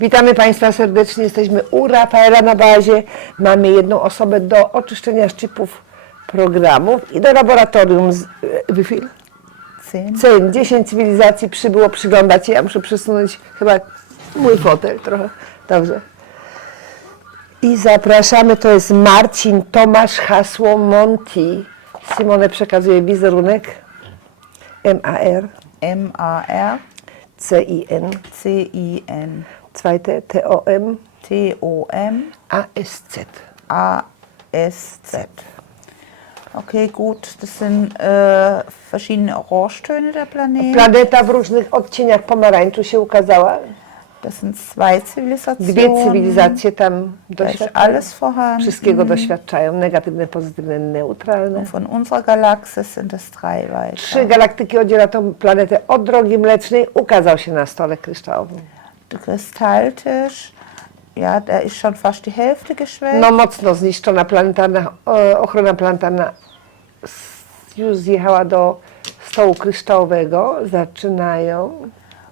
Witamy Państwa serdecznie. Jesteśmy u Rafaela na bazie. Mamy jedną osobę do oczyszczenia szczypów programów i do laboratorium z e, viel? Zehn. Cyn. 10 cywilizacji przybyło przyglądać się. Ja muszę przesunąć chyba mój fotel trochę. Dobrze. I zapraszamy, to jest Marcin Tomasz Hasło Monti. Simone przekazuje wizerunek. M-A-R, M-A-R, C-I-N, C-I-N, zweite T-O-M, T-O-M, A-S-Z. A-S-Z. Okay, gut. Das sind äh, verschiedene Orangetöne der Planeten. Planeta w różnych odcieniach pomarańczu się ukazała. Das sind zwei Zivilisationen. Dwie cywilizacje tam doświadczają. Wszystkiego doświadczają. Negatywne, pozytywne, neutralne. Und von unserer Galaxie sind es drei Trzy weiter. galaktyki oddziela tą planetę od drogi mlecznej. Ukazał się na stole kryształowym. Der Kristalltisch, ja, der ist schon fast die Hälfte geschwellt. No mocno zniszczona planetarna, o, ochrona planetarna s- już zjechała do stołu kryształowego. Zaczynają.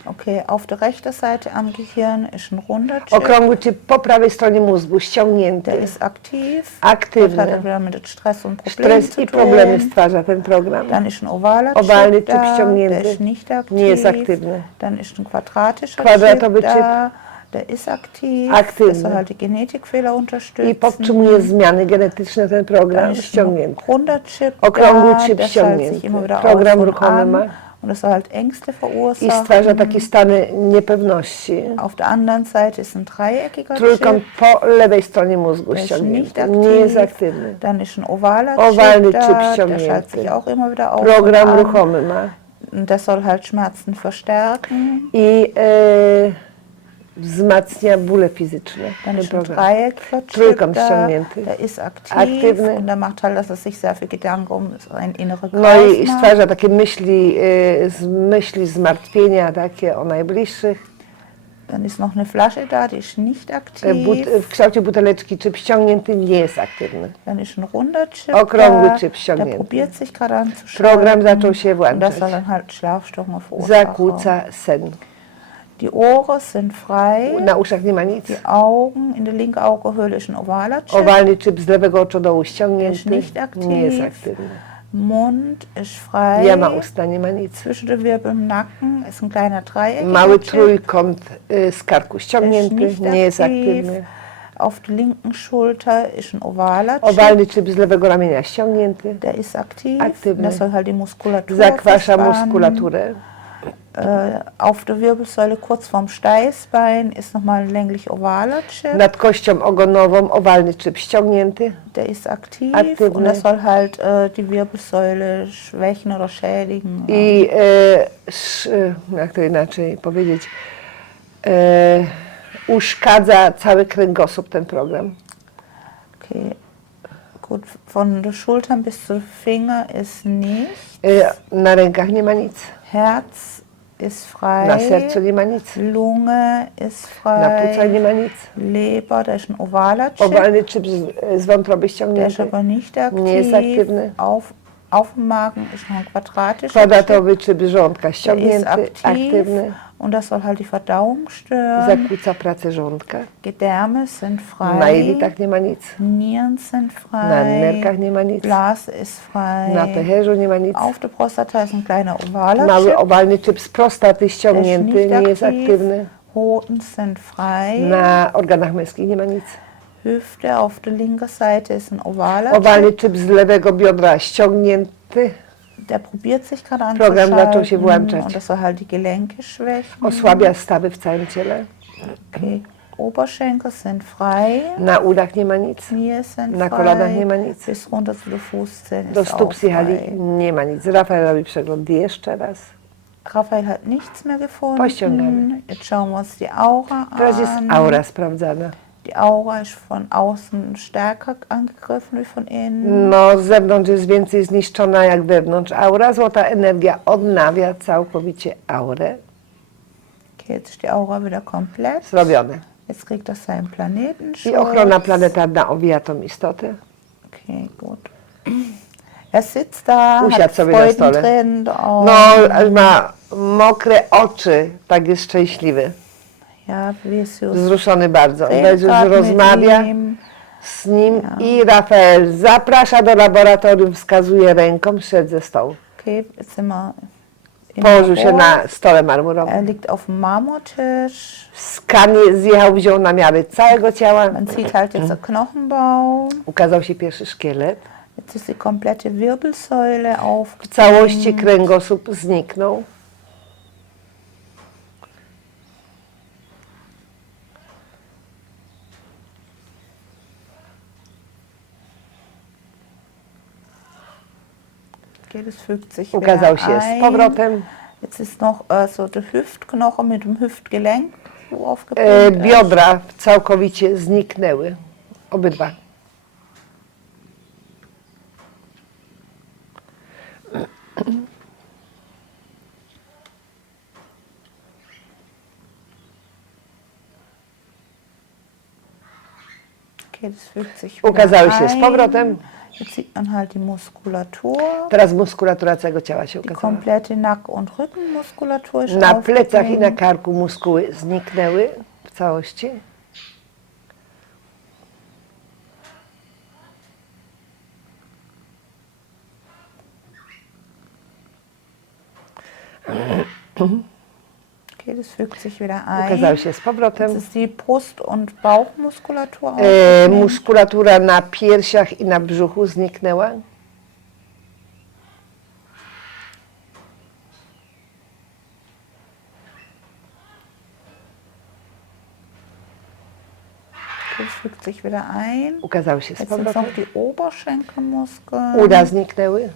Okay, auf der rechten Seite am Gehirn ist ein runder Chip. Okrągły chip po prawej stronie mózgu, ściągnięty. Der ist aktiv. Aktywny. Das hat wieder mit Stress und Problemen Stres i problemy stwarza ten program. Dann ist ein ovaler Ovalny Chip Chip da, ściągnięty. der ist nicht aktiv. Nie jest aktywny. Dann ist ein quadratischer Kwadratowy Chip Chip. da, der ist aktiv. Aktywny. Der soll halt die Genetikfehler unterstützen. I podtrzymuje zmiany genetyczne ten program ściągnięty. runder Chip Okrągły da, chip schaltet ściągnięty. sich immer wieder Program ruchomy ma. Und das soll halt Ängste I verursachen. stwarza takie stany niepewności. Auf der anderen Seite ist ein dreieckiger Trójkąt po lewej stronie mózgu Der ściągnięty. aktiv. Nie jest aktywny. Dann ist ein ovaler Owalny Chip Chip der ściągnięty. schaltet sich auch immer wieder auf Program ruchomy ma. Das soll halt Schmerzen verstärken. I e, wzmacnia bóle fizyczne. Ten Chip da, ściągnięty. ist aktiv Aktywny. und der macht halt, dass er sich sehr viel Gedanken um inneren No i stwarza takie myśli, z myśli zmartwienia takie o najbliższych. Dann ist noch eine Flasche da, die ist nicht E, aktiv. But, w kształcie buteleczki czyp ściągnięty nie jest aktywny. Dann ist ein runder Chip Okrągły da, chip der ściągnięty. probiert sich gerade anzuschalten. Program zaczął się Und das włączać. soll dann halt Schlafstörungen verursachen. Zakłóca sen. Die Ohren sind frei. Na uszach nie ma nic. Die Augen, in der linken Augenhöhle ist ein ovaler Chip. Owalny czyp z lewego oczodołu ściągnięty. Jest nicht aktiv. Nie jest aktywny. Mund ist frei. Nie ma usta, nie ma nic. Zwischen den Wirbeln im Nacken ist ein kleiner Dreieck. Mały trójkąt y, z karku ściągnięty. nicht Nie jest aktiv. aktywny. Auf der linken Schulter ist ein ovaler Chip. Owalny czyp z lewego ramienia ściągnięty. Der ist aktiv. Aktywny. Das soll halt die Muskulatur Zakwasza muskulaturę. Äh, auf der Wirbelsäule kurz vorm Steißbein ist nochmal ein länglich ovaler Chip. Nad kością ogonową owalny czyp ściągnięty. Der ist aktiv Aktywny. und das soll halt äh, die Wirbelsäule schwächen oder schädigen. I e, sz, e, jak to inaczej powiedzieć, e, uszkadza cały kręgosłup ten program. Okay. Gut, von den Schultern bis zum Finger ist nicht. E, na rękach nie ma nic. Herz ist frei. Na sercu nie ma nic. Lunge ist Na płucach frei. nie ma nic. Leber, da ist ein ovaler Chip. Owalny czyp z, z wątroby Der ist ściągnięty. aber nicht aktiv. Nie jest aktywny. Auf, auf dem Magen ist noch ein quadratischer Chip. Kwadratowy ist ściągnięty, aktiv. aktywny. Und das soll halt die Verdauung stören. Zakłóca pracę żołądka. Gedärme sind Na frei. jelitach nie ma nic. Nieren sind Na frei. nerkach nie ma nic. Blase ist frei. Na pęcherzu nie ma nic. Auf der Prostata ist ein kleiner ovaler Mały Chip. owalny czyp z prostaty ściągnięty, nie jest aktywny. Hoden sind frei. Na organach męskich nie ma nic. Hüfte auf der linken Seite ist ein ovaler Owalny czyp z lewego biodra ściągnięty, Der probiert sich gerade Program zaczął się anzuschalten. włączać. Und das soll halt die Gelenke schwächen. osłabia stawy w całym ciele. Okay. Oberschenkel sind frei. Na udach nie ma nic. Knie sind Na frei. kolanach nie ma nic. Bis runter zu den Fußzehen Do ist stóp auch zjechali frei. nie ma nic. Rafael robi przegląd jeszcze raz. Raphael hat nichts mehr gefunden. Pościągamy. Jetzt schauen wir uns die Aura Teraz jest an. aura sprawdzana. Die Aura ist von außen stärker angegriffen wie von innen. No, z zewnątrz jest więcej zniszczona jak wewnątrz. Aura, złota energia odnawia całkowicie aurę. Okay, jetzt ist die Aura wieder komplett. Zrobione. Jetzt kriegt er seinen Planetenschutz. I ochrona planetarna owija tą istotę. Okay, gut. Er sitzt da, Usiadł hat sobie na stole. Freudentränen. No, ma mokre oczy, tak jest szczęśliwy. Wzruszony bardzo. mit rozmawia z nim i Rafael zaprasza do laboratorium, wskazuje ręką, szedł ze stołu. Im Położył się na stole marmurowym. liegt auf dem Marmortisch. Skan zjechał, wziął namiary całego ciała. Man sieht halt jetzt den Knochenbau. Ukazał się pierwszy szkielet. Jetzt ist die komplette Wirbelsäule W całości kręgosłup zniknął. Okay, das fügt sich Ukazał wieder się z ein. powrotem. Jetzt ist noch äh, so der Hüftknochen mit dem Hüftgelenk E, biodra całkowicie zniknęły. Obydwa. Ukazały się z powrotem. Jetzt sieht man halt die Muskulatur. Teraz muskulatura całego ciała się Die ukazała. komplette Nack- und Rückenmuskulatur ist Na plecach i na karku muskuły zniknęły w całości. Das fügt sich wieder ein. Ukazały się z powrotem. ist die Brust- und Bauchmuskulatur E, muskulatura na piersiach i na brzuchu zniknęła. Das fügt sich wieder ein. Ukazały się z Jetzt sind powrotem. die Oberschenkelmuskeln. Uda zniknęły.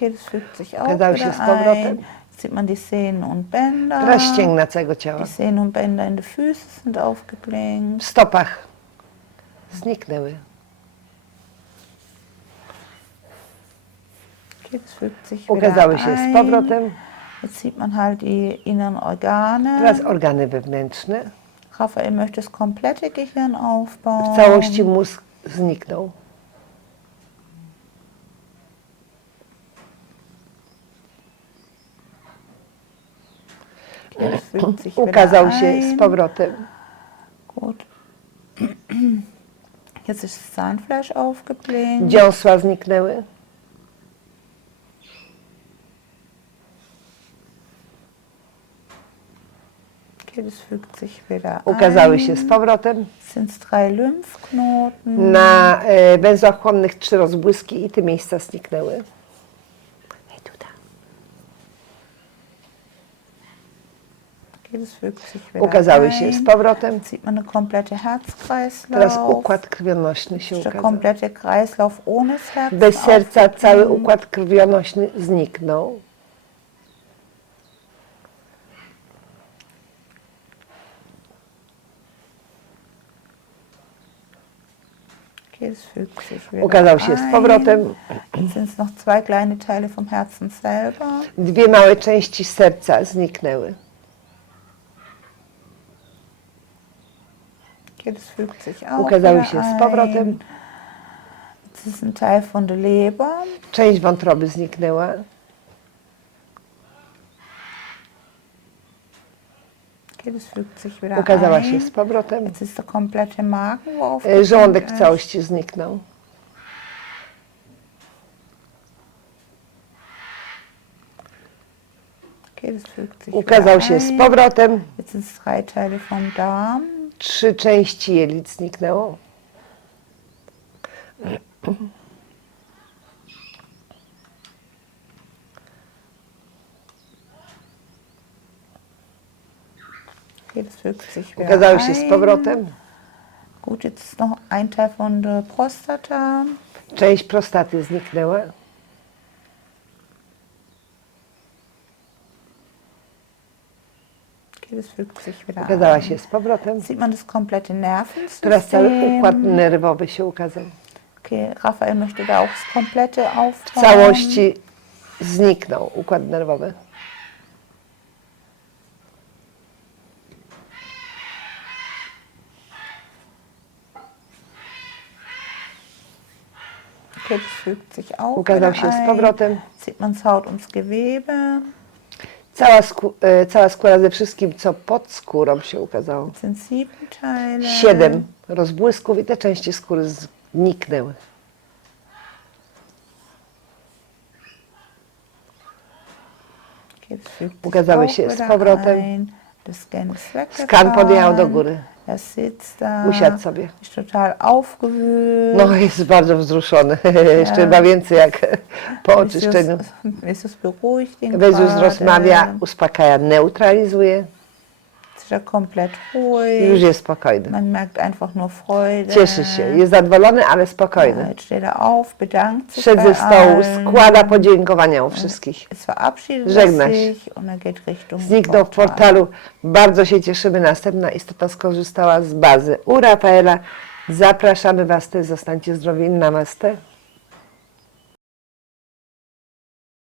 Das fügt sich auch się z powrotem. Jetzt sieht man die Sehnen und Bänder. Teraz ścięgna całego ciała. Die Sehnen und Bänder in den Füßen sind W aufgeklinkt. stopach zniknęły. Das fügt sich Ukazały wieder się z ein. powrotem. Jetzt sieht man halt die inneren Organe. Teraz organy wewnętrzne. Raphael möchte das komplette Gehirn aufbauen. W całości mózg zniknął. Ukazał się z powrotem. Gut. Jetzt ist Zahnfleisch aufgebläht. Dziąsła zniknęły. Das fügt sich wieder Ukazały się z powrotem. Sind drei Lymphknoten. Na e, węzłochłonnych trzy rozbłyski i te miejsca zniknęły. Hej, tutaj. Okay, das fügt sich wieder Ukazały się z powrotem. Teraz układ krwionośny się ukazał. Bez serca cały układ krwionośny zniknął. Ukazał się z powrotem. Dwie małe części serca zniknęły. Okay, das fügt sich auch Ukazały się z powrotem. Część wątroby zniknęła. Ukazała się z powrotem. E, Żołądek w całości zniknął. Ukazał się z powrotem. Trzy części jelit zniknęło. Ukazały się z powrotem. Gut, jetzt noch ein Teil von der Prostata. Część prostaty zniknęła. Das fügt sich wieder Ukazała się z powrotem. Sieht man das komplette Teraz cały Nervensystem. układ nerwowy się ukazał. Okay, Raphael möchte da auch das komplette W aufbauen. całości zniknął układ nerwowy. Okay, das fügt sich auch Ukazał wieder się z ein. powrotem. Sieht man das Haut ums Gewebe. Cała, skó- e, cała skóra ze wszystkim, co pod skórą się ukazało. Siedem rozbłysków i te części skóry zniknęły. Ukazały się z powrotem. Skan podjechał do góry. Er sitzt da. Usiadł sobie. Ist total aufgewühlt. No jest bardzo wzruszony. Jeszcze chyba więcej jak po oczyszczeniu. Jesus beruhigt gerade. rozmawia, uspokaja, neutralizuje Ist er komplett i już ruhig. jest spokojny. Man merkt einfach nur Freude. Cieszy się, jest zadowolony, ale Ja, spokojny. Jetzt steht er auf, bedankt sich Szedł bei ze stołu, składa podziękowania u wszystkich. Es verabschiedet Żegna się. sich und er geht Richtung Zniknął w portalu. Bardzo się cieszymy. Następna istota skorzystała z bazy u Rafaela. Zapraszamy Was też. Zostańcie zdrowi. Namaste.